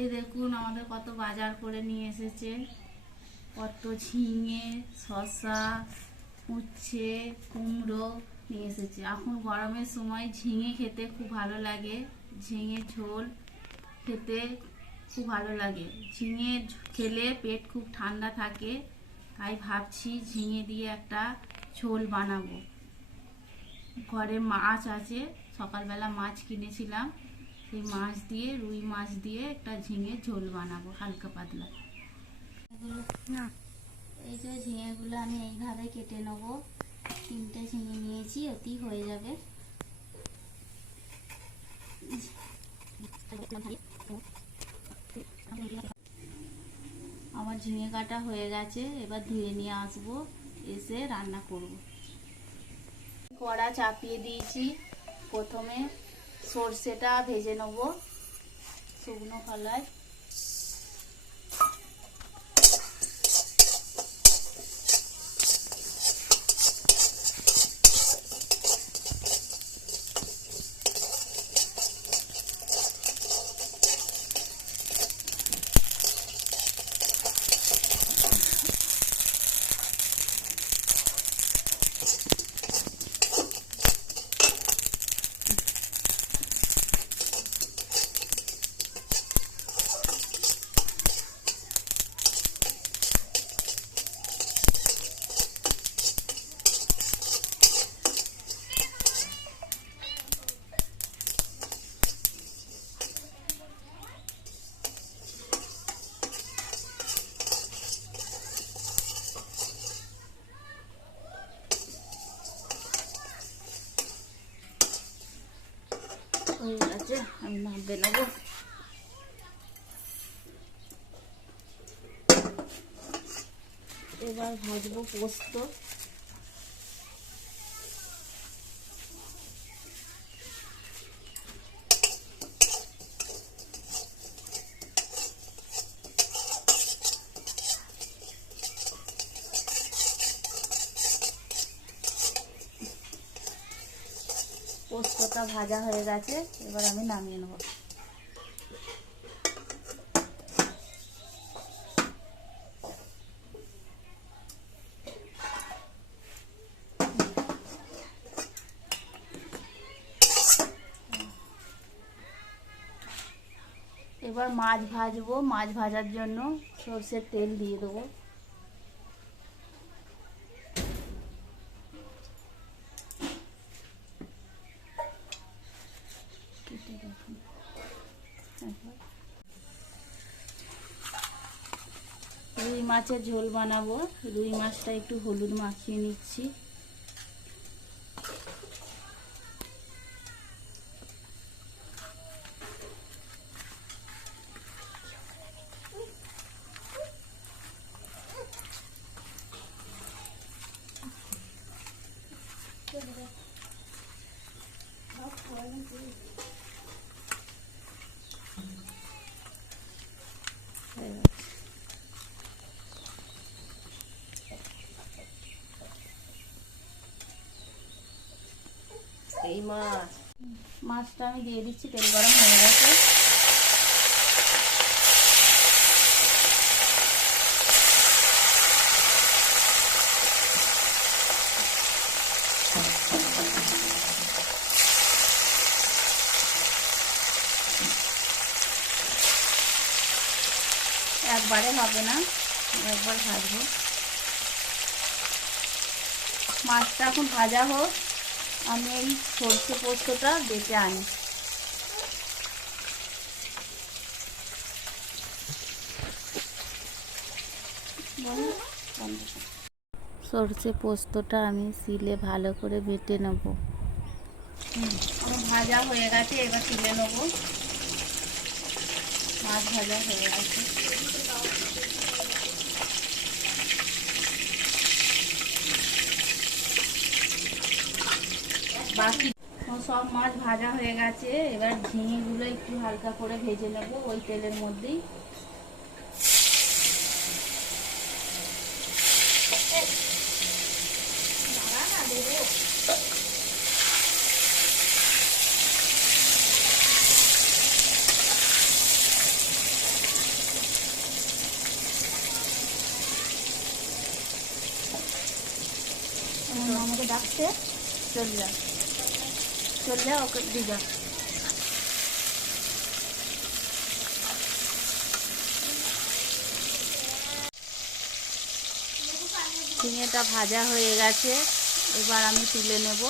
এই দেখুন আমাদের কত বাজার করে নিয়ে এসেছে, কত ঝিঙে, শসা, উচ্ছে, কুমড়ো নিয়ে এসেছে। এখন গরমের সময় ঝিঙে খেতে খুব ভালো লাগে, ঝিঙে ঝোল খেতে খুব ভালো লাগে। ঝিঙে খেলে পেট খুব ঠান্ডা থাকে, তাই ভাবছি ঝিঙে দিয়ে একটা ঝোল বানাবো। ঘরে মাছ আছে, সকালবেলা মাছ কিনেছিলাম, সেই মাছ দিয়ে, রুই মাছ দিয়ে একটা ঝিঙে ঝোল বানাবো হালকা পাতলা। এগুলো না, এই যে ঝিঙেগুলো আমি এইভাবে কেটে নেবো। 3টে ঝিঙে নিয়েছি, ওতেই হয়ে যাবে। আমার ঝিঙে কাটা হয়ে গেছে, এবার ধুয়ে নিয়ে আসবো, এসে রান্না করব। কড়া চাপিয়ে দিয়েছি, প্রথমে সর্ষেটা ভেজে নেব শুকনো খোলায়। হয়ে গেছে, আমি নামবে নেবো। এবার ভাজবো পোস্ত। পোস্তটা ভাজা হয়ে গেছে, এবার আমি নামিয়ে নেব। এবার মাছ ভাজবো। মাছ ভাজার জন্য সরষের তেল দিয়ে দেবো। রুই মাছের ঝোল বানাবো। রুই মাছটা একটু হলুদ মাখিয়ে নিচ্ছি। এই মাছটা আমি দিয়ে দিচ্ছি, তেল গরম হয়ে গেছে। একবারে হবে না, একবার ভাজবো। মাছটা এখন ভাজা হোক, আমি এই সরষে পোস্তটা বেটে আনি। সরষে পোস্তটা আমি শিলে ভালো করে বেটে নেব। আমার ভাজা হয়ে গেছে, এবার তুলে নেব। মাছ ভাজা হয়ে গেছে। বাকি সব মাছ ভাজা হয়ে গেছে, এবার ঝিঙেগুলো একটু হালকা করে ভেজে নেব ওই তেলের মধ্যেই। ডাকছে, চল যা, চল যা, ওকে দিয়ে যা। ঝিঙেটা ভাজা হয়ে গেছে, এবার আমি তুলে নেব।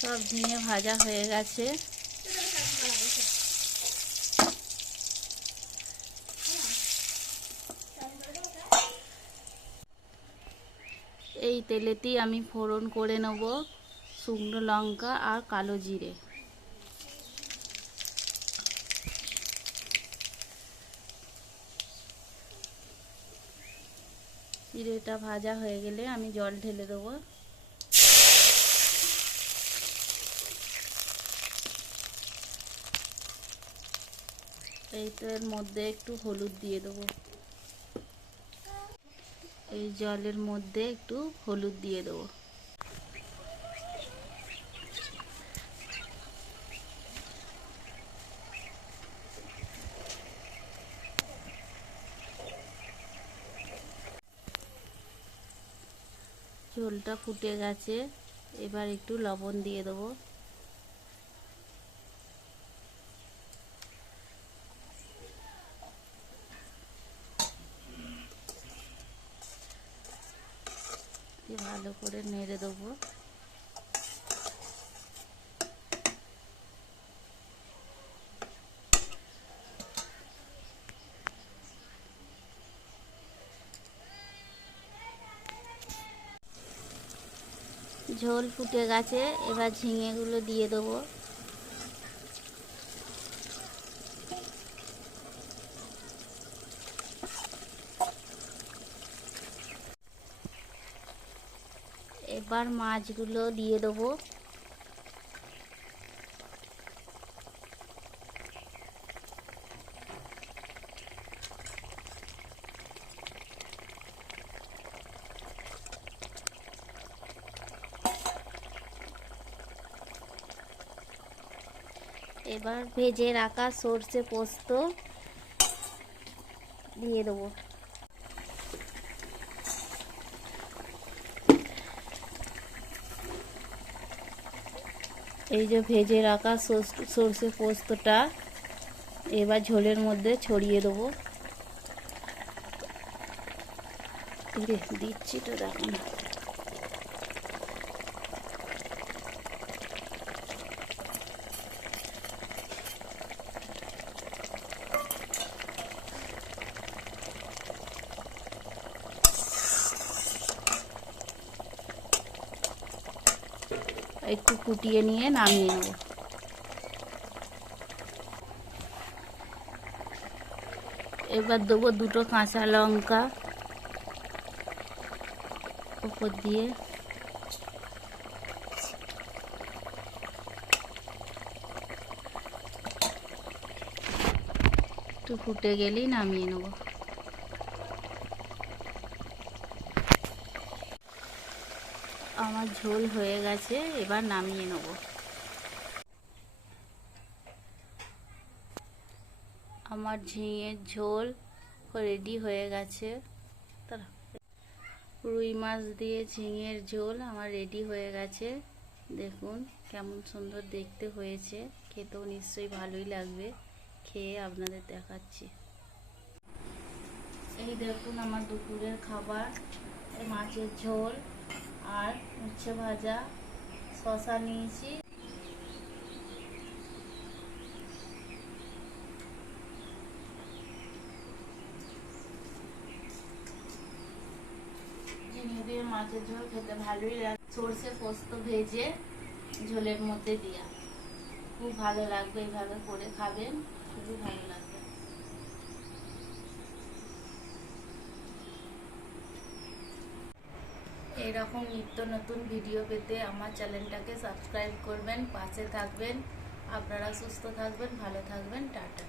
সব ঝিঙে ভাজা হয়ে গেছে। এই তেলেতেই আমি ফোড়ন করে নেব শুকনো লঙ্কা আর কালো জিরে। জিরেটা ভাজা হয়ে গেলে আমি জল ঢেলে দেবো। এইটার মধ্যে একটু হলুদ দিয়ে দেবো। এই জলের মধ্যে একটু হলুদ দিয়ে দেবো। ঝোলটা ফুটে গেছে, এবার একটু লবণ দিয়ে দেবো। ভালো করে নেড়ে দেবো। ঝোল ফুটে গেছে, এবার ঝিঙেগুলো দিয়ে দেবো। এবার মাছগুলো দিয়ে দেবো। এবার ভেজে রাখা সর্ষে পোস্ত দিয়ে দেবো। এই যে ভেজে রাখা সর্ষে পোস্তটা এবার ঝোলের মধ্যে ছড়িয়ে দেবো। দিচ্ছি তো, দেখুন। একটু ফুটিয়ে নিয়ে নামিয়ে নেব। এবার দেবো দুটো কাঁচা লঙ্কা উপর দিয়ে। একটু ফুটে গেলেই নামিয়ে নেব। আমার ঝোল হয়ে গেছে, এবার নামিয়ে নেব। আমার ঝিঙের ঝোল রেডি হয়ে গেছে। রুই মাছ দিয়ে ঝিঙের ঝোল আমার রেডি হয়ে গেছে। দেখুন কেমন সুন্দর দেখতে হয়েছে, খেতেও নিশ্চয়ই ভালোই লাগবে। খেয়ে আপনাদের দেখাচ্ছি। এই দেখুন আমার দুপুরের খাবার, মাছের ঝোল আর উচ্ছে ভাজা, শসা নিয়েছি। ঝিঙে দিয়ে মাছের ঝোল খেতে ভালোই লাগে। সর্ষে পোস্ত ভেজে ঝোলের মধ্যে দিয়া খুব ভালো লাগবে। এইভাবে করে খাবেন, খুবই ভালো লাগবে। এরকম নিত্য নতুন ভিডিও পেতে আমার চ্যানেলটাকে সাবস্ক্রাইব করবেন, পাশে থাকবেন। আপনারা সুস্থ থাকবেন, ভালো থাকবেন, টাটা।